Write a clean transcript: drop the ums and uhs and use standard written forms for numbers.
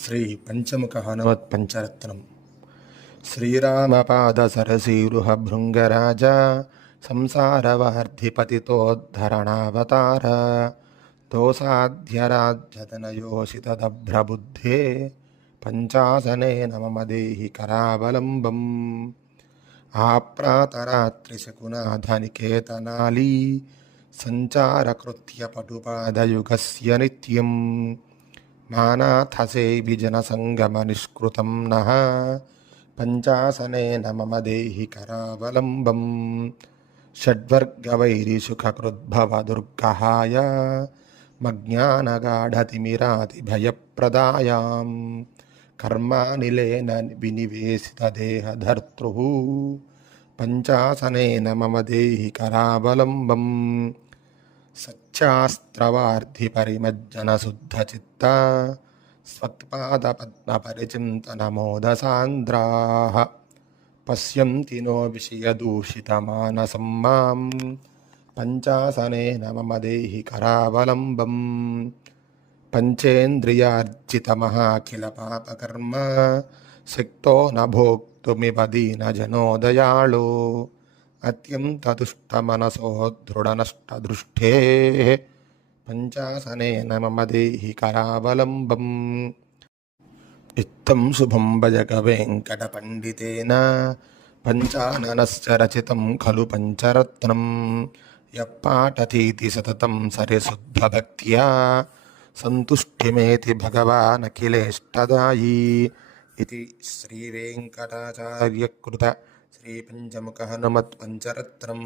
శ్రీ పంచముఖ హనుమత్ పంచరత్నం. శ్రీరామపాదసరసీరుహ భృంగరాజ సంసారవార్ధిపతితోద్ధరణావతార దోసాధ్యరాజ్యతనయోషితదభ్రబుద్ధే పంచాసనేన మమ దేహి కరావలంబం. ఆప్రాతరాత్రిశకునాథనికేతనాళీ సంచారకృత్యపటుపాదయుగస్య నిత్యం మానాథసేవిజనసంగమనిష్కృతం నః పంచాసనేన మమ దేహి కరావలంబం. షడ్వర్గవైరిసుఖకృద్భవదుర్గహాయ మజ్ఞానగాఢతిమిరాతిభయప్రదాయాం కర్మానిలేన వినివేశితదేహధర్తృః పంచాసనేన మమ దేహి కరావలంబం. సత్యాస్త్రవార్ధిపరిమజ్జనశుద్ధచిత్త స్వత్పాదపద్మపరిచింతనమోదసాంద్రాః పశ్యంతి నో విషయదూషితమానసం మాం పంచాసనేన మమ దేహి కరావలంబం. పంచేంద్రియార్జితమహాఖిలపాపకర్మ శక్తో న భోక్తుమివ దీనజనోదయాళో అత్యంతదుష్టమనసో దృఢనష్టదృష్టే పంచాసనేన మమ దేహి కరావలంబం. ఇత్థం శుభం భజక వెంకటపండితేన పంచాననస్య రచితం ఖలు పంచరత్నం. యః పాఠయತೀతి సతతం సరిశుద్ధభక్త్యా సంతుష్టిమేతి భగవానఖిలేష్టదాయీ. ఇది శ్రీవేంకటాచార్యకృత శ్రీపంచముఖ హనుమత్ పంచరత్నం.